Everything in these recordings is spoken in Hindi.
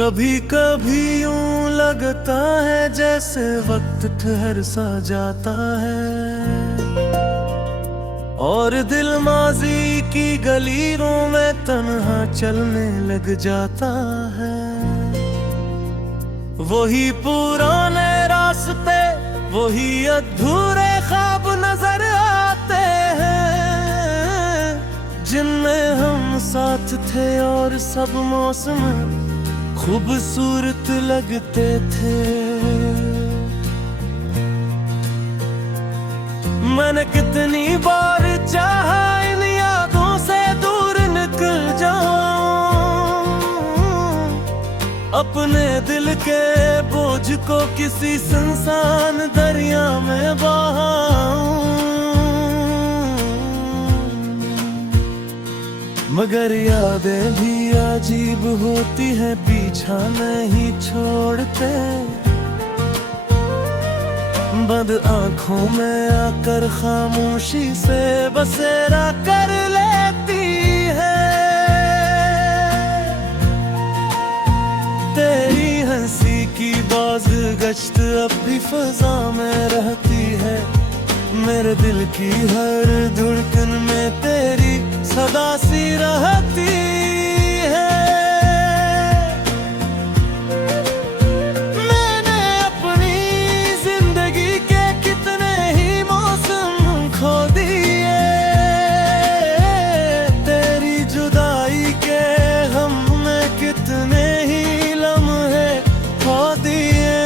कभी कभी यूं लगता है जैसे वक्त ठहर सा जाता है और दिल माजी की गलीरों में तन्हा चलने लग जाता है। वही पुराने रास्ते, वही अधूरे ख्वाब नजर आते हैं जिनमें हम साथ थे और सब मौसम खूबसूरत लगते थे। मैंने कितनी बार चाहा इन यादों से दूर निकल जाऊं, अपने दिल के बोझ को किसी सुनसान दरिया में बहाऊं, मगर यादें भी अजीब होती है, पीछा नहीं छोड़ते। बंद आंखों में आकर खामोशी से बसेरा कर लेती है। तेरी हंसी की बाज़गश्त अब भी फ़ज़ा में रहती है, मेरे दिल की हर धड़कन में तेरी सदा सी रहती है। मैंने अपनी जिंदगी के कितने ही मौसम खो दिए, तेरी जुदाई के गम में कितने ही लम्हे खो दिए।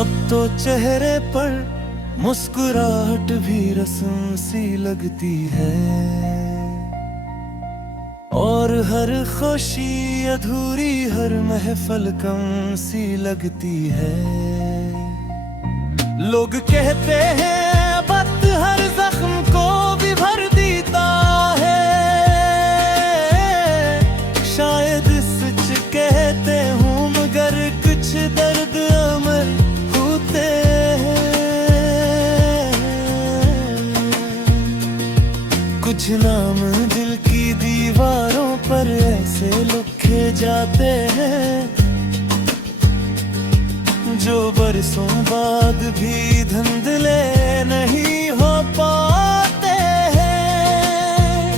अब तो चेहरे पर मुस्कुराहट भी रस्म सी लगती है और हर खुशी अधूरी, हर महफिल कम सी लगती है। लोग कहते हैं वक्त हर जख्म को भी भर देता है, शायद सच कहते हूँ मगर कुछ दर्द अमर होते हैं। कुछ नाम दिल की दीवारों पर ऐसे लिखे जाते हैं जो बरसों बाद भी धुंधले नहीं हो पाते हैं।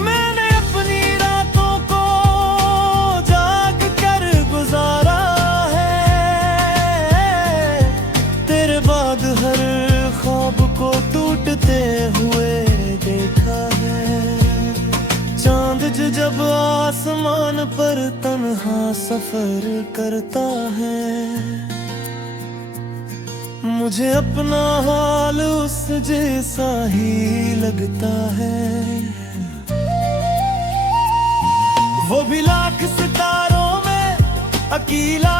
मैंने अपनी रातों को जाग कर गुजारा है, तेरे बाद हर ख्वाब को टूटते हुए देखा है। चांद जब आसमान पर तन्हा सफर करता है, मुझे अपना हाल उस जैसा ही लगता है। वो भी लाख सितारों में अकेला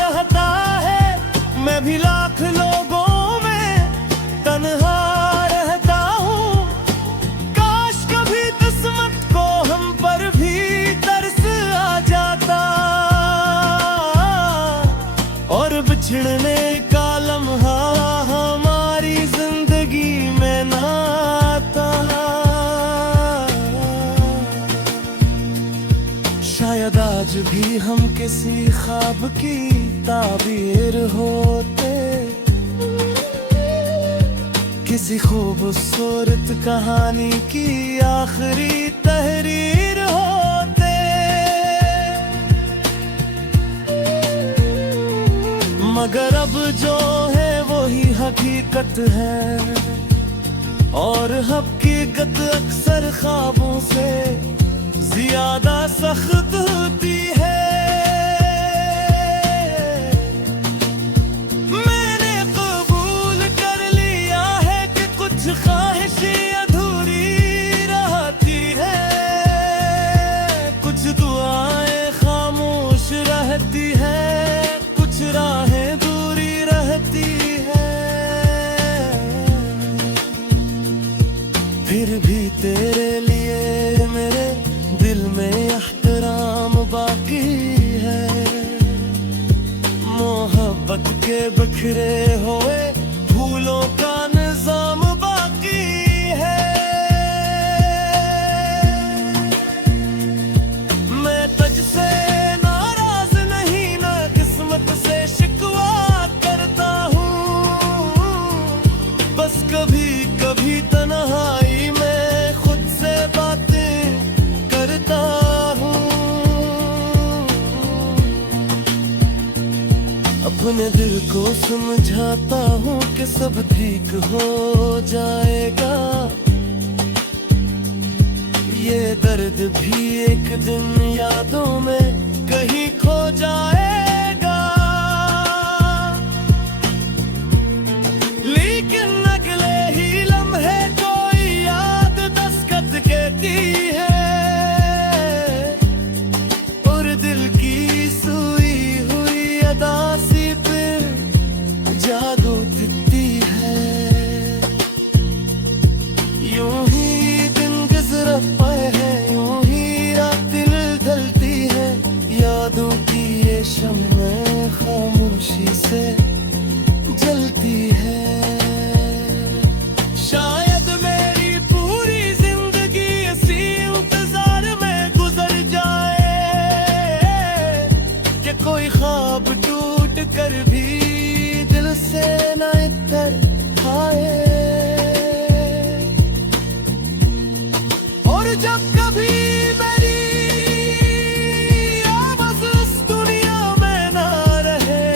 रहता है, मैं भी लाख लोगों तन्हा रहता हूँ। काश कभी किस्मत को हम पर भी तरस आ जाता और बिछड़ने का लम्हा हमारी जिंदगी में ना आता। शायद आज भी हम किसी ख्वाब की ताबीर होते, किसी खूबसूरत कहानी की आखिरी तहरीर होते, मगर अब जो है वही हकीकत है और हकीकत अक्सर ख्वाबों से ज्यादा सख्त होती है। ख्वाहिशें अधूरी रहती है, कुछ दुआएं खामोश रहती है, कुछ राहें दूरी रहती है। फिर भी तेरे लिए मेरे दिल में एहतराम बाकी है, मोहब्बत के बिखरे हुए फूलों का निजाम बाकी अपने दिल को समझाता हूँ कि सब ठीक हो जाएगा। ये दर्द भी एक दिन यादों में कहीं खो जाएगा। लेकिन अगले ही लम्हे कोई याद दस्तखत कहती है और दिल की सुई हुई अदासी पे जादू दिखती है। यूं ही दिन गुजरता है, यूं ही रातें ढलती है, यादों की ये शम्में खामोशी से जलती है। शायद मेरी पूरी जिंदगी इसी इंतजार में गुजर जाए कि कोई ख्वाब टूट कर भी दिल से न इतर आए। और जब कभी मेरी आवाज़ इस दुनिया में ना रहे,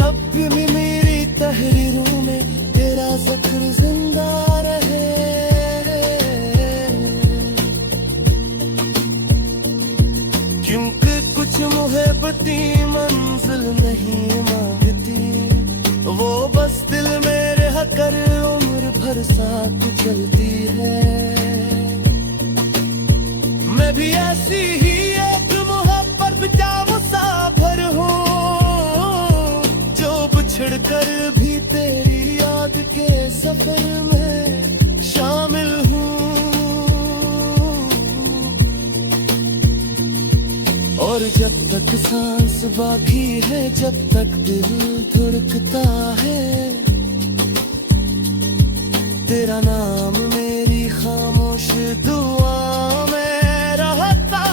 तब भी मेरी तहरीरों में तेरा ज़िक्र जिंदा रहे। क्योंकि कुछ मोहब्बतें मंजिल नहीं मांगती, वो बस दिल में रह कर उम्र भर साथ चलती है। मैं भी ऐसी ही एक मोहब्बत बेचा मुसाफिर हूँ, जो बिछड़ कर भी तेरी याद के सफर में शामिल हूँ। और जब तक सांस बाकी है, जब तक दिल धड़कता है, तेरा नाम मेरी खामोश दुआ में रहता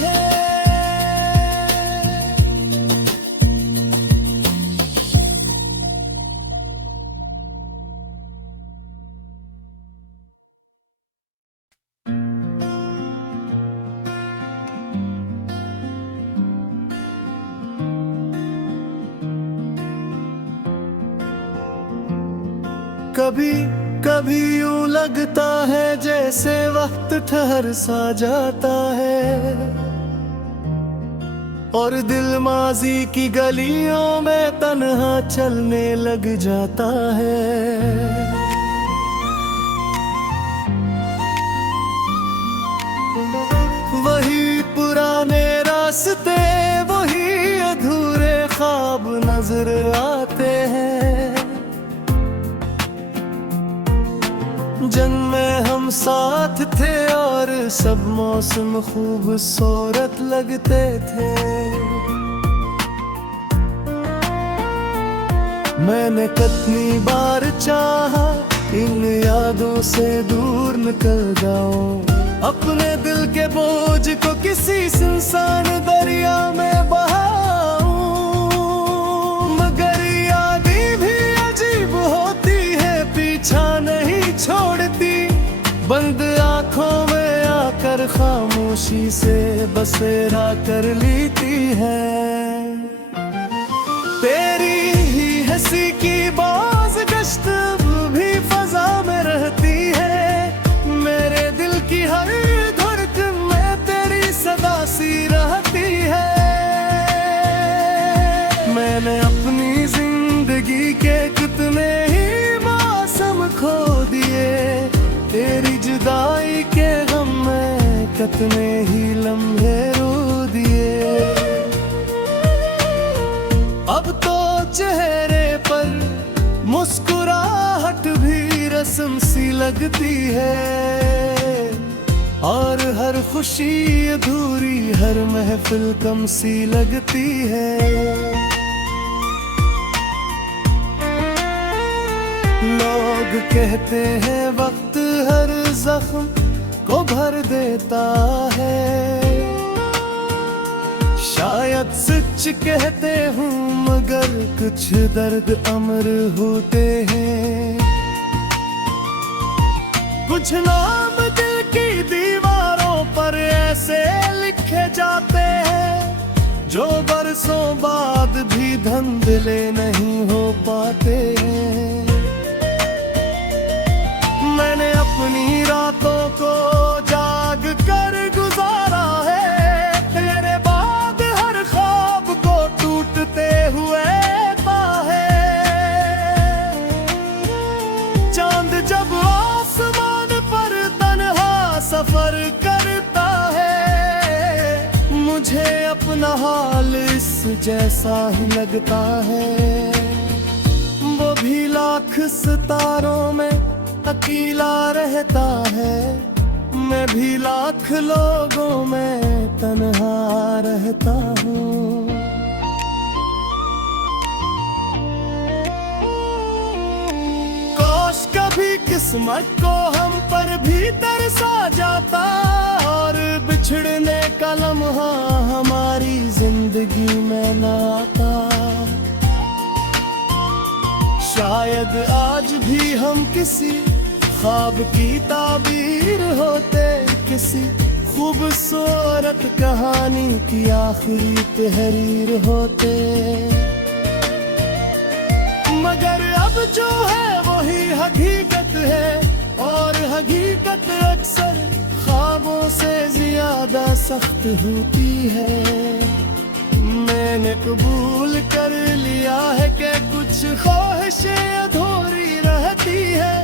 है। कभी कभी यूं लगता है जैसे वक्त ठहर सा जाता है और दिल माजी की गलियों में तन्हा चलने लग जाता है। वही पुराने रास्ते, वही अधूरे ख्वाब नजर आते हैं। जंग में हम साथ थे और सब मौसम खूबसूरत लगते थे। मैंने कितनी बार चाहा इन यादों से दूर निकल जाऊं, अपने दिल के बोझ को किसी सुनसान दरिया में बहाऊं। मगर यादें भी अजीब होती है, पीछा नहीं छोड़ती, बंद आंखों में आकर खामोशी से बसेरा कर लेती है। तेरी ही हंसी की बाज गश्त भी फजा में रहती है, मेरे दिल की हर धड़कन में तेरी सदा सी रहती है। मैंने अपनी जिंदगी के कितने ही मौसम खो दिए, तेरी जुदाई के गम में कितने ही लम्हे रो दिए। अब तो चेहरे पर मुस्कुराहट भी रस्म सी लगती है और हर खुशी अधूरी, हर महफिल कम सी लगती है। लोग कहते हैं वक्त हर जख्म को भर देता है, शायद सच कहते हूँ मगर कुछ दर्द अमर होते हैं। कुछ नाम दिल की दीवारों पर ऐसे लिखे जाते हैं जो बरसों बाद भी धंधले नहीं हो पाते हैं। मैंने अपनी रातों को जाग कर गुजारा है, तेरे बाद हर ख्वाब को टूटते हुए पा है। चांद जब आसमान पर तन्हा सफर करता है, मुझे अपना हाल इस जैसा ही लगता है। वो भी लाख सितारों में अकेला रहता है, मैं भी लाख लोगों में तन्हा रहता हूँ। काश कभी किस्मत को हम पर भी तरसा जाता, और बिछड़ने का लम्हा हमारी जिंदगी में ना आता। शायद आज भी हम किसी ख्वाब की ताबीर होते, किसी खूबसूरत कहानी की आखिरी तहरीर होते। मगर अब जो है वही हकीकत है, और हकीकत अक्सर ख्वाबों से ज्यादा सख्त होती है। मैंने कबूल कर लिया है कि कुछ ख्वाहिशें अधूरी रहती है,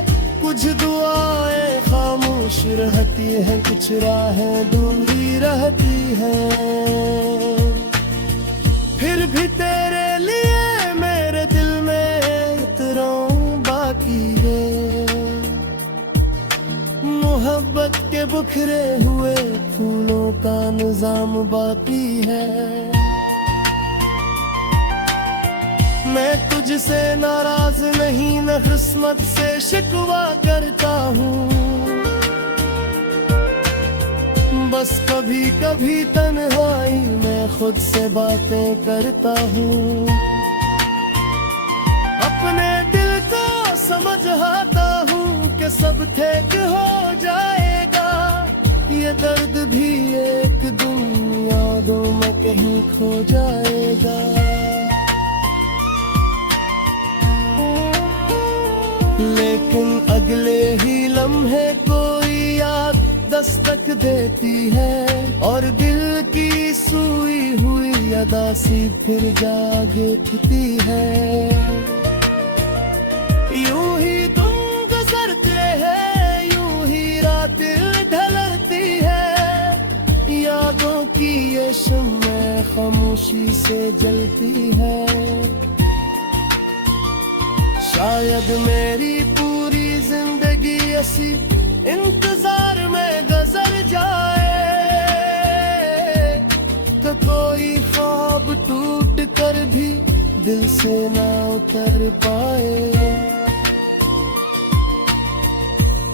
कुछ दुआएं खामोश रहती हैं, कुछ राहें दूरी रहती हैं। फिर भी तेरे लिए मेरे दिल में इतराऊं बाकी है, मोहब्बत के बिखरे हुए फूलों का निजाम बाकी है। मैं तुझसे नाराज नहीं, न किस्मत से शिकवा करता हूँ, बस कभी कभी तन्हाई में खुद से बातें करता हूँ। अपने दिल को समझाता हूँ कि सब ठीक हो जाएगा, ये दर्द भी एक दिन यादों में कहीं खो जाएगा। लेकिन अगले ही लम्हे कोई याद दस्तक देती है, और दिल की सूई हुई अदा सी फिर जाग उठती है। यूं ही तुम गुजरते हैं, यूं ही रात ढलती है, यादों की ये शम्में खामोशी से जलती है। शायद मेरी पूरी जिंदगी ऐसी इंतजार में गुजर जाए, तो कोई ख्वाब टूट कर भी दिल से ना उतर पाए।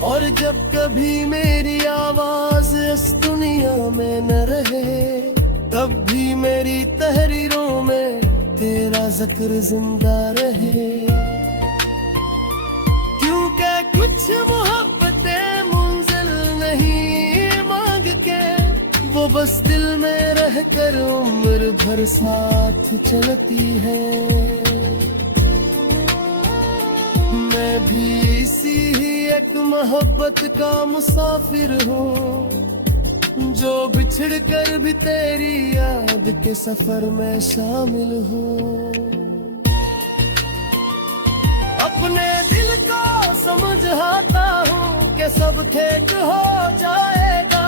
और जब कभी मेरी आवाज इस दुनिया में न रहे, तब भी मेरी तहरीरों में तेरा जिक्र जिंदा रहे। क्योंकि कुछ मोहब्बतें मुंजिल नहीं मांग के, वो बस दिल में रहकर उम्र भर साथ चलती है। मैं भी इसी ही एक मोहब्बत का मुसाफिर हूँ, जो बिछड़ कर भी तेरी याद के सफर में शामिल हूँ। अपने दिल को समझाता हूँ कि सब ठीक हो जाएगा,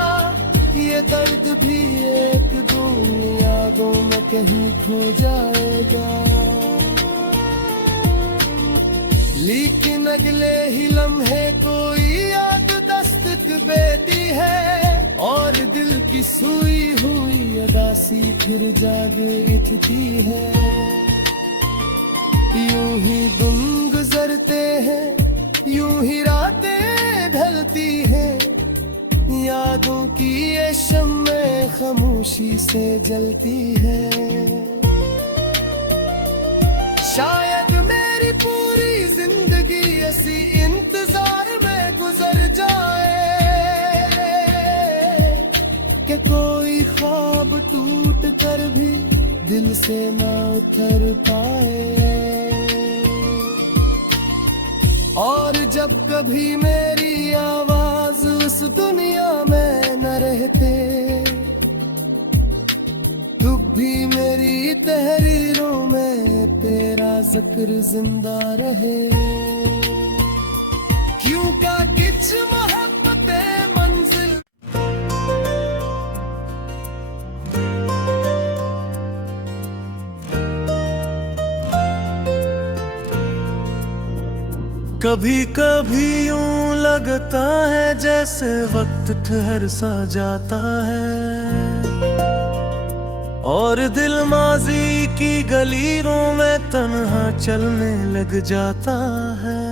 ये दर्द भी एक दिन यादों में कहीं खो जाएगा। लेकिन अगले ही लम्हे कोई याद दस्तक देती है, और दिल की सूई हुई अदासी फिर जाग उठती है। यूं ही दिन गुजरते हैं, यूं ही रातें ढलती हैं, यादों की ये शम्में खामोशी से जलती है। शायद मेरी पूरी जिंदगी ऐसी इंतजार में गुजर जाए कि कोई ख्वाब टूट कर भी दिल से ना उतर पाए। और जब कभी मेरी आवाज उस दुनिया में न रहते, तब भी मेरी तहरीरों में तेरा जिक्र जिंदा रहे। क्यों का किच मोहब्बते मंजिल। कभी कभी यूं लगता है जैसे वक्त ठहर सा जाता है, और दिल माजी की गलीरों में तन्हा चलने लग जाता है।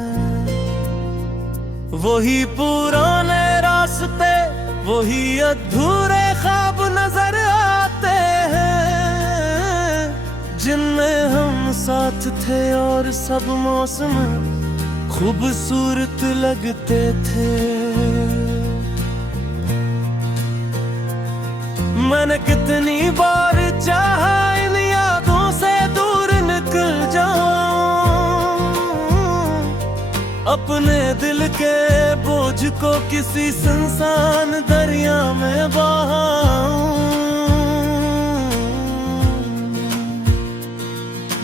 वही पुराने रास्ते, वही अधूरे ख्वाब नजर आते हैं, जिनमें हम साथ थे और सब मौसम खूबसूरत लगते थे। मैंने कितनी बार चाहा इन यादों से दूर निकल जाऊं, अपने दिल के बोझ को किसी सुनसान दरिया में बहाऊं।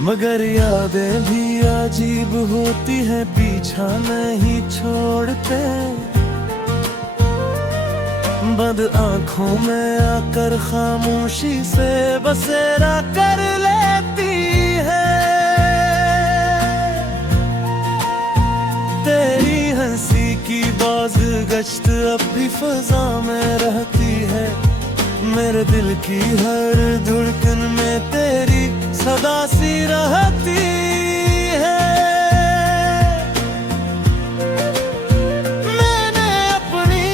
मगर यादें भी अजीब होती है, पीछा नहीं छोड़ते। बंद आंखों में आकर खामोशी से बसेरा कर लेती है। तेरी हंसी की बाज़गश्त अब भी फजा में रहती है, मेरे दिल की हर धड़कन में तेरी सदा सी रहती है। मैंने अपनी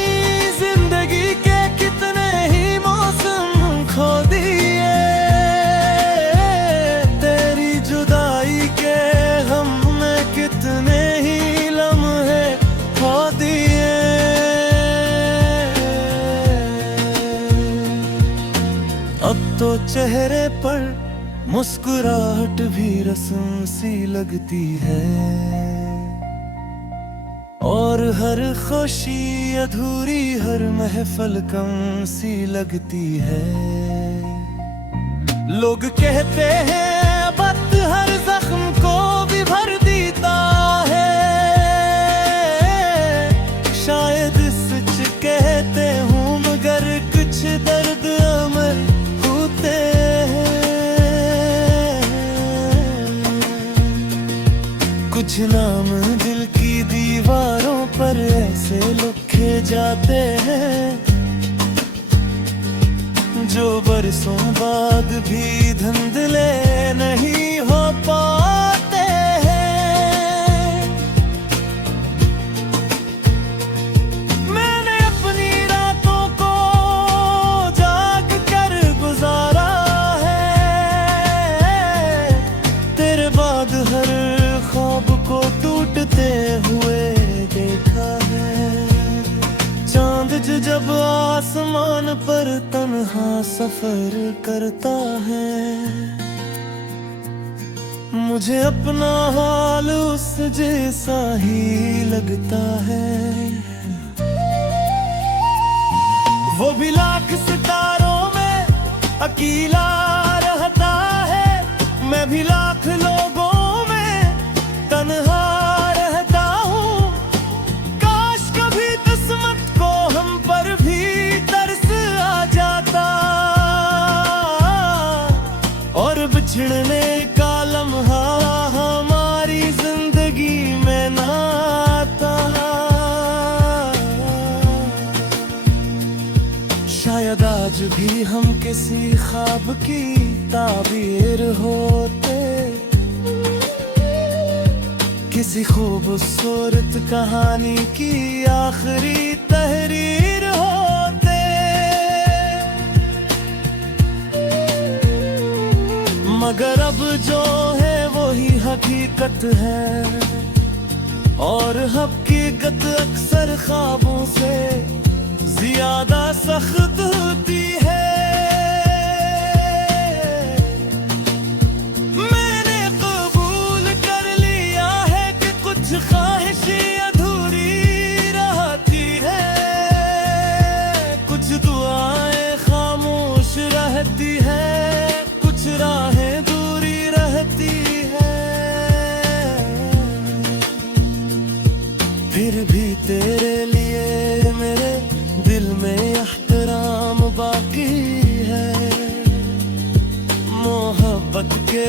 जिंदगी के कितने ही मौसम खो दिए, तेरी जुदाई के गम में कितने ही लम्हे खो दिए। अब तो चेहरे पर मुस्कुराहट भी रस्म सी लगती है, और हर खुशी अधूरी, हर महफिल कम सी लगती है। लोग कहते हैं वक्त हर जख्म को भी भर देता है, शायद सच कहते हूँ मगर कुछ दर्द अमर होते हैं। कुछ नाम दिल की दीवारों पर ऐसे लिखे जाते हैं, जो बरसों बाद भी धुंधले नहीं हो पाते हैं। मैंने अपनी रातों को जाग कर गुजारा है, तेरे बाद हर ख्वाब को टूटते हुए देखा है। चांद जब आसमान पर तन्हा सफर करता है, मुझे अपना हाल उस जैसा ही लगता है। वो भी लाख सितारों में अकेला रहता है, मैं भी लाख लोगों में तन्हा रहता हूँ। काश कभी किस्मत को हम पर भी तरस आ जाता, और बिछड़ने का लम्हा हमारी जिंदगी में ना आता। शायद आज भी हम किसी ख्वाब की ताबीर होते, किसी खूबसूरत कहानी की आखिरी तहरीर होते। मगर अब जो है वही हकीकत है, और हकीकत अक्सर ख्वाबों से ज्यादा सख्त होती है।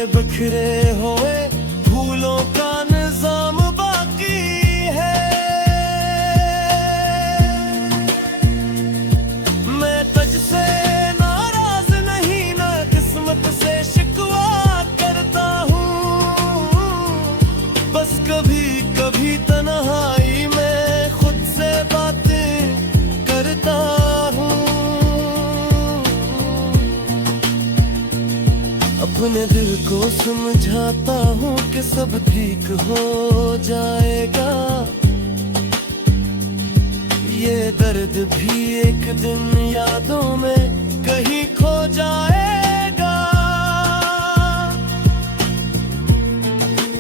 बिखरे हुए फूलों का निजाम बाकी है। मैं तुझसे नाराज नहीं, ना किस्मत से शिकवा करता हूँ। बस कभी कभी तन्हाई में खुद से बातें करता हूँ। अपने दिल को समझाता हूँ कि सब ठीक हो जाएगा। ये दर्द भी एक दिन यादों में कहीं खो जाएगा।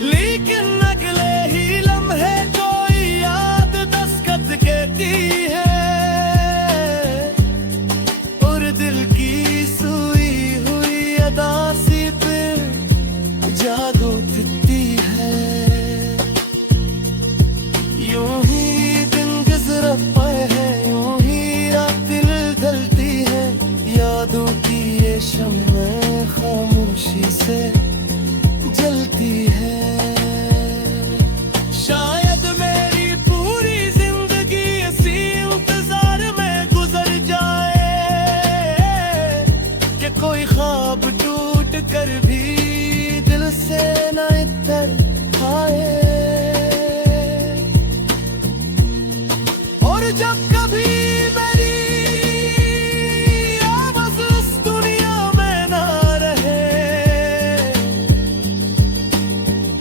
लेकिन अगले ही लम्हे कोई याद दस्तक देती है और दिल की सुई हुई अदा जादू दिखती है। यूं ही दिन गुजर पाए हैं, यूं ही रातें ढलती है। यादों की ये शम्में खामोशी से जलती है। शायद मेरी पूरी जिंदगी इसी इंतजार में गुजर जाए कि कोई ख्वाब टूट कर भी से न इतर आए। और जब कभी मेरी आवाज़ इस दुनिया में ना रहे,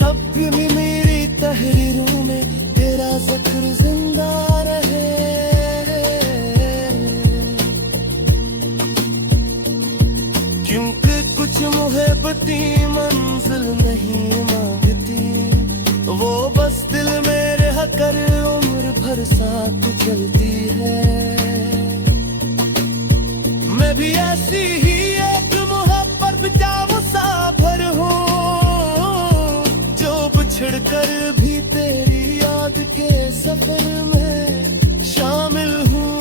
तब भी मेरी तहरीरों में तेरा जिक्र जिंदा रहे। क्योंकि कुछ मोहब्बती मंजिल नहीं मांगती, वो बस दिल में रह कर उम्र भर साथ चलती है। मैं भी ऐसी ही एक मोहब्बत जा मुसाफिर हूँ, जो बिछड़ कर भी तेरी याद के सफर में शामिल हूँ।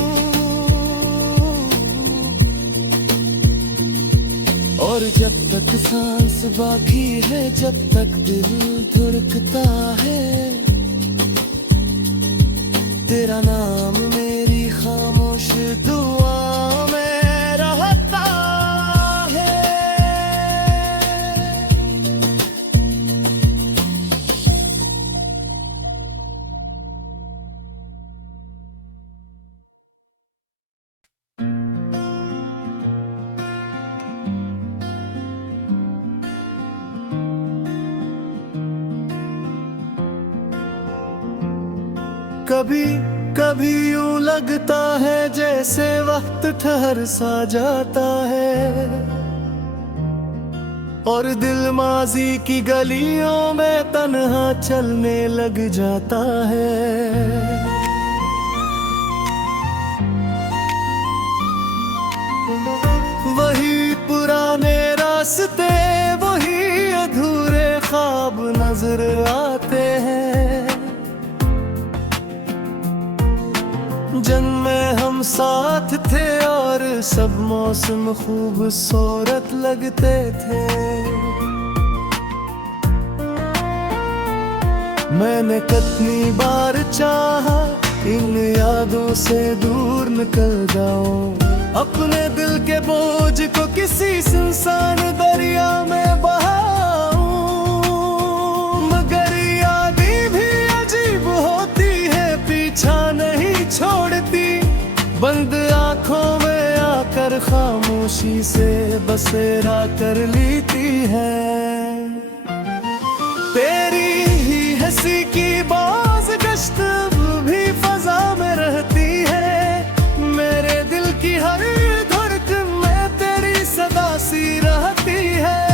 और जब तक सांस बाकी है, जब तक दिल धड़कता है, तेरा नाम मेरी खामोश दुआ में रहता है। कभी कभी यूं लगता है जैसे वक्त ठहर सा जाता है और दिल माजी की गलियों में तन्हा चलने लग जाता है। वही पुराने रास्ते, वही अधूरे ख्वाब नजर आते हैं। जंग में हम साथ थे और सब मौसम खूबसूरत लगते थे। मैंने कितनी बार चाहा इन यादों से दूर निकल जाऊं, अपने दिल के बोझ को किसी सुनसान दरिया में बहाऊं। मगर यादें भी अजीब होती है, पीछा नहीं छोड़ती। बंद आंखों में आकर खामोशी से बसेरा कर लेती है। तेरी ही हंसी की बाज गश्त भी फजा में रहती है। मेरे दिल की हर धड़कन में तेरी सदा सी रहती है।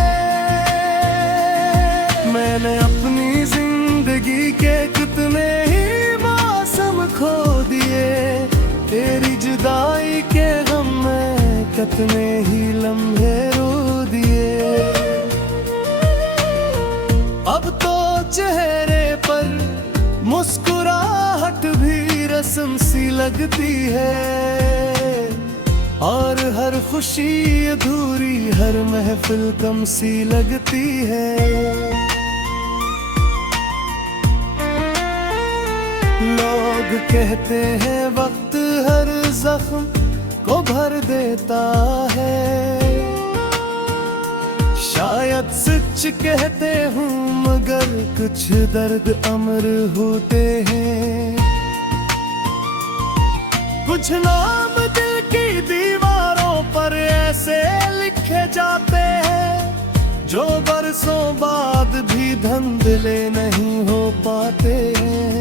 मैंने अपनी जिंदगी के कितने ही मौसम खो दिए, तेरी जुदाई के गम में कितने ही लम्हे रो दिए। अब तो चेहरे पर मुस्कुराहट भी रस्म सी लगती है और हर खुशी अधूरी, हर महफिल कम सी लगती है। लोग कहते हैं वक्त हर जख्म को भर देता है, शायद सच कहते हूँ मगर कुछ दर्द अमर होते हैं। कुछ नाम दिल की दीवारों पर ऐसे लिखे जाते हैं जो बरसों बाद भी धुंधले नहीं हो पाते हैं।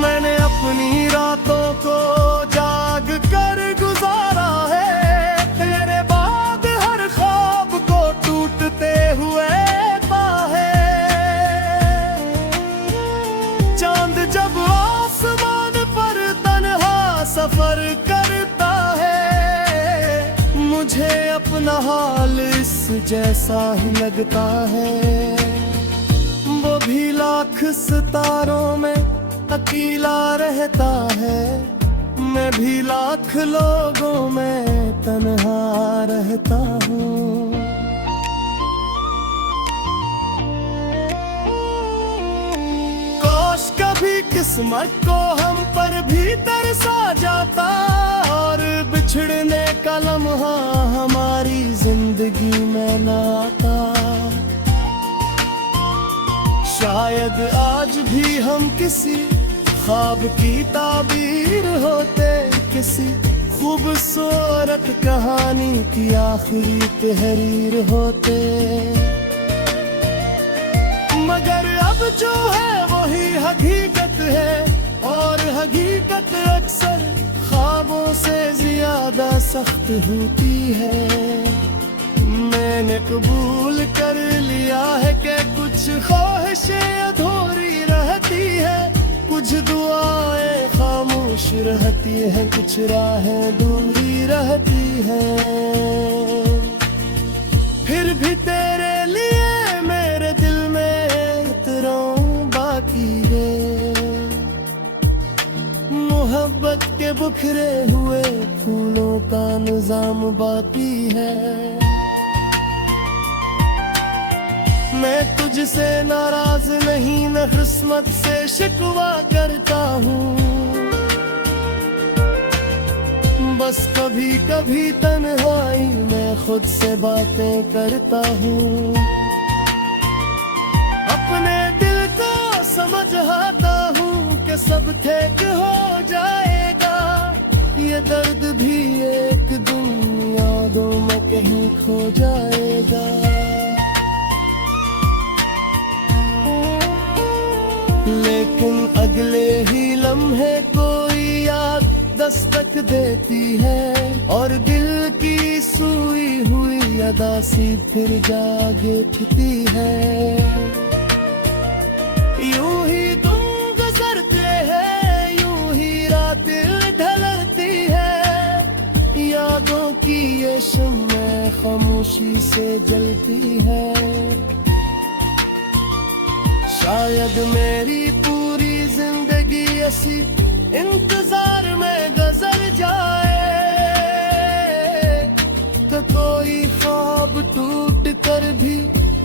मैंने अपनी रातों को जाग कर गुजारा है, तेरे बाद हर ख्वाब को टूटते हुए पा है। चांद जब आसमान पर तन्हा सफर करता है, मुझे अपना हाल इस जैसा ही लगता है। वो भी लाख सितारों में अकेला रहता है, मैं भी लाख लोगों में तन्हा रहता हूँ। काश कभी किस्मत को हम पर भी तरसा जाता और बिछड़ने का लम्हा हमारी जिंदगी में न आता। शायद आज भी हम किसी ख्वाब की ताबीर होते, किसी खूबसूरत कहानी की आखिरी तहरीर होते। मगर अब जो है वही हकीकत है, और हकीकत अक्सर ख्वाबों से ज्यादा सख्त होती है। मैंने कबूल कर लिया है कि कुछ ख्वाहिशें अधूरी रहती है, कुछ दुआएं खामोश रहती हैं, कुछ राहें दूरी रहती हैं। फिर भी तेरे लिए मेरे दिल में इतरां बाकी है, मोहब्बत के बिखरे हुए फूलों का निजाम बाकी है। मैं तुझसे नाराज नहीं, न किस्मत से शिकवा करता हूँ, बस कभी कभी तन्हाई में खुद से बातें करता हूँ। अपने दिल को समझाता हूँ कि सब ठीक हो जाएगा, ये दर्द भी एक दिन यादों में कहीं खो जाएगा। लेकिन अगले ही लम्हे कोई याद दस्तक देती है, और दिल की सूई हुई अदा सी फिर जाग उठती है। यूं ही तुम गुजरते हैं, यूं ही रातें ढलती है, यादों की ये शम्में खामोशी से जलती है। शायद मेरी पूरी जिंदगी ऐसी इंतजार में गुजर जाए, तो कोई ख्वाब टूट कर भी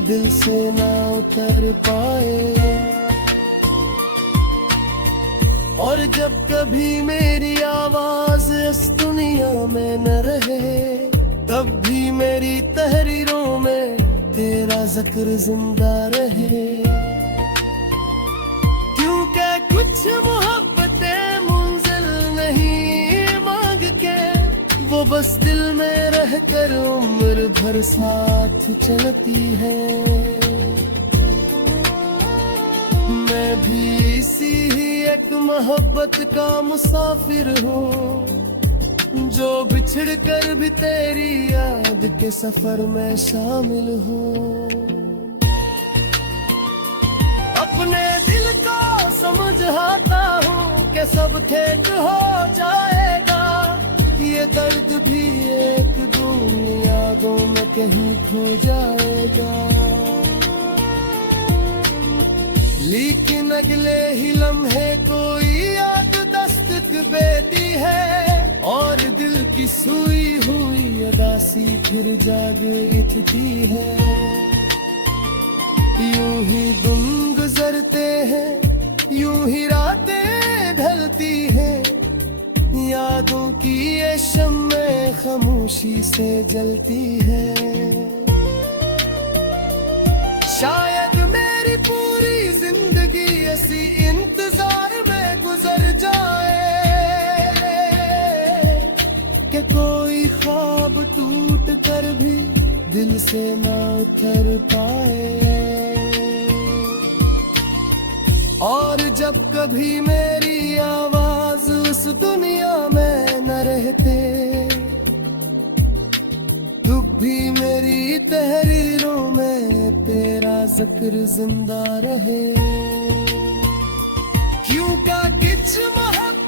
दिल से ना उतर पाए। और जब कभी मेरी आवाज इस दुनिया में न रहे, तब भी मेरी तहरीरों में तेरा जिक्र जिंदा रहे। क्योंकि कुछ मोहब्बतें मुंजिल नहीं मांग के, वो बस दिल में रहकर उम्र भर साथ चलती है। मैं भी इसी ही एक मोहब्बत का मुसाफिर हूँ, जो बिछड़ कर भी तेरी याद के सफर में शामिल हूँ। अपने दिल को समझाता हूँ कि सब ठीक हो जाएगा, ये दर्द भी एक दिन यादों में कहीं खो जाएगा। लेकिन अगले ही लम्हे कोई याद दस्तक देती है, और दिल की सोई हुई अदासी फिर जाग उठती है। यूं ही दिन गुजरते हैं, यूं ही रातें ढलती हैं, यादों की ये शम्मे खामोशी से जलती है। शायद मेरी पूरी जिंदगी ऐसी इंतजार में गुजर जाए कि कोई ख्वाब टूट कर भी दिल से ना उतर पाए। और जब कभी मेरी आवाज उस दुनिया में न रहते, दुख भी मेरी तहरीरों में तेरा जिक्र जिंदा रहे। क्यों का किच महक